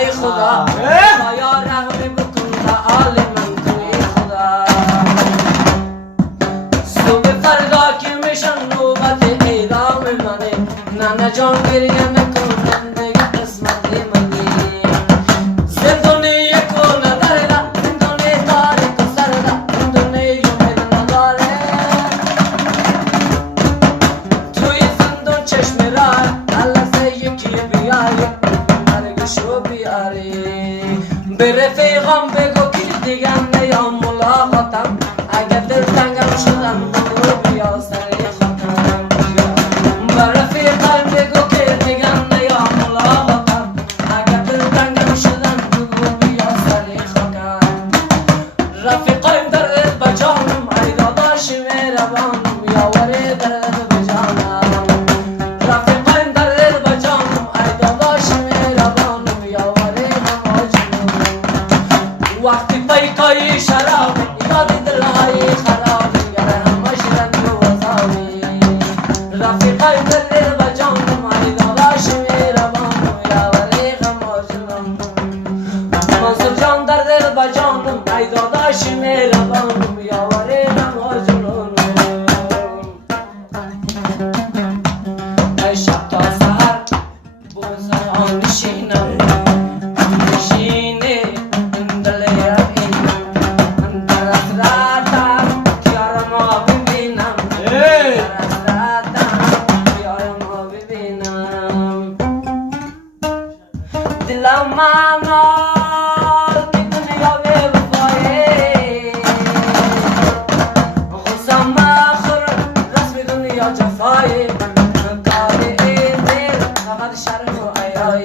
ای خدا خدایا رحمی بکن تعال من توی خدا صبح فردا که میشن نوبت اعدام منه ننه جان گریه نکن زندگی قسمت منی زندونی کن نداره زندونی تاریک و سرده زندونی امید نداره توی زندون چشم راه لحظه یکی بیاری مرگشو بیاری به رفیقم بگو که دیگه نیام ملاقاتم اگر دلتنگم شدم بگو بیا سر خاطرم به رفیقم بگو که دیگه نیام ملاقاتم اگر دلتنگم شدم بگو بیا سر خاکم رفیقایم درد بجانم ای داداش مهربانم یاوری درد بجانم رفیقایم درد بجانم ای داداش مهربانم یاوری نماجنم وقتی پیکای شراب یادی دلهای خراب یاره همش رنگ و وزاوی رفیقایم درد بجانم ای داداش مهربانم یاوری نماجنم منصور جان درد بجانم ای داداش مهربانم یاوری نماجنم ای شب تا سحر بوزا نشینم نشینه دل یقینم در اسراتم یارم ببینم در اسراتم یارم ببینم دلم منال که دنیا به وفایه غصم آخر رسم دنیا جفایه کار این دل فقط شرم و عیای